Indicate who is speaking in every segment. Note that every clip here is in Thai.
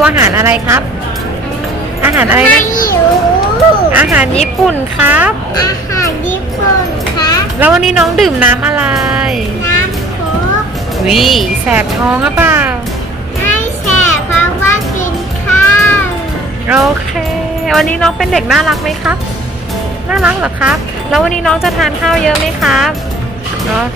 Speaker 1: อาหารอะไรครับ อาหารอะไรนะ
Speaker 2: ไม่หิว
Speaker 1: อาหารญี่ปุ่นครับ
Speaker 2: อาหารญี่ปุ่นครับ
Speaker 1: แล้ววันนี้น้องดื่มน้ำอะไร
Speaker 2: น้ำโค้ก
Speaker 1: วิแสบท้องหรือเปล่า
Speaker 2: ไม่แฉะเพราะว่ากินข้าว
Speaker 1: โอเค วันนี้น้องเป็นเด็กน่ารักไหมครับ น่ารักเหรอครับ แล้ววันนี้น้องจะทานข้าวเยอะไหมครับ โอเค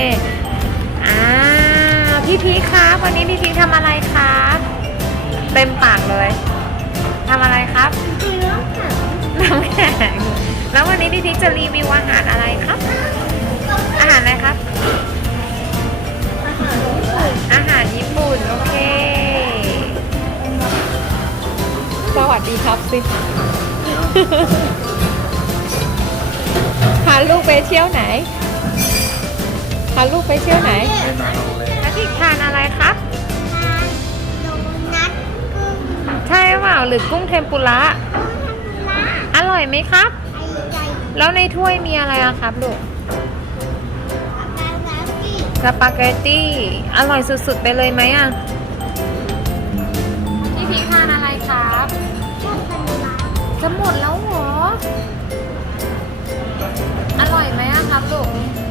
Speaker 1: พี่พีคครับ วันนี้พี่พีคทำอะไรครับ เต็มปากเลยทำอะไรครับ
Speaker 2: คือเรื่องของ
Speaker 1: น้ำแข็ง แล้ววันนี้พี่พีคจะรีวิวอาหารอะไรครับ อาหารอะไรครับ อาหารญี่ปุ่น โอเค สวัสดีครับสิ พาลูกไปเที่ยวไหน พาลูกไปเที่ยวไหนแล้วพี่ทานอะไรครับ
Speaker 2: ทานโดนัทกุ้ง
Speaker 1: ใช่เปล่าหรือกุ้งเทมปุระ
Speaker 2: ปลา
Speaker 1: อร่อยไหมครับ
Speaker 2: ไอใหญ่
Speaker 1: แล้วในถ้วยมีอะไรอะครับลูก
Speaker 2: ปลาลาฟี่
Speaker 1: สปาเกตตี้ อร่อยสุดๆไปเลยไหมอะพี่พีทานอะไรครับ
Speaker 2: พวกปลาร้า
Speaker 1: จะหมดแล้วเหรอ อร่อยไหมอะครับลูก
Speaker 2: อ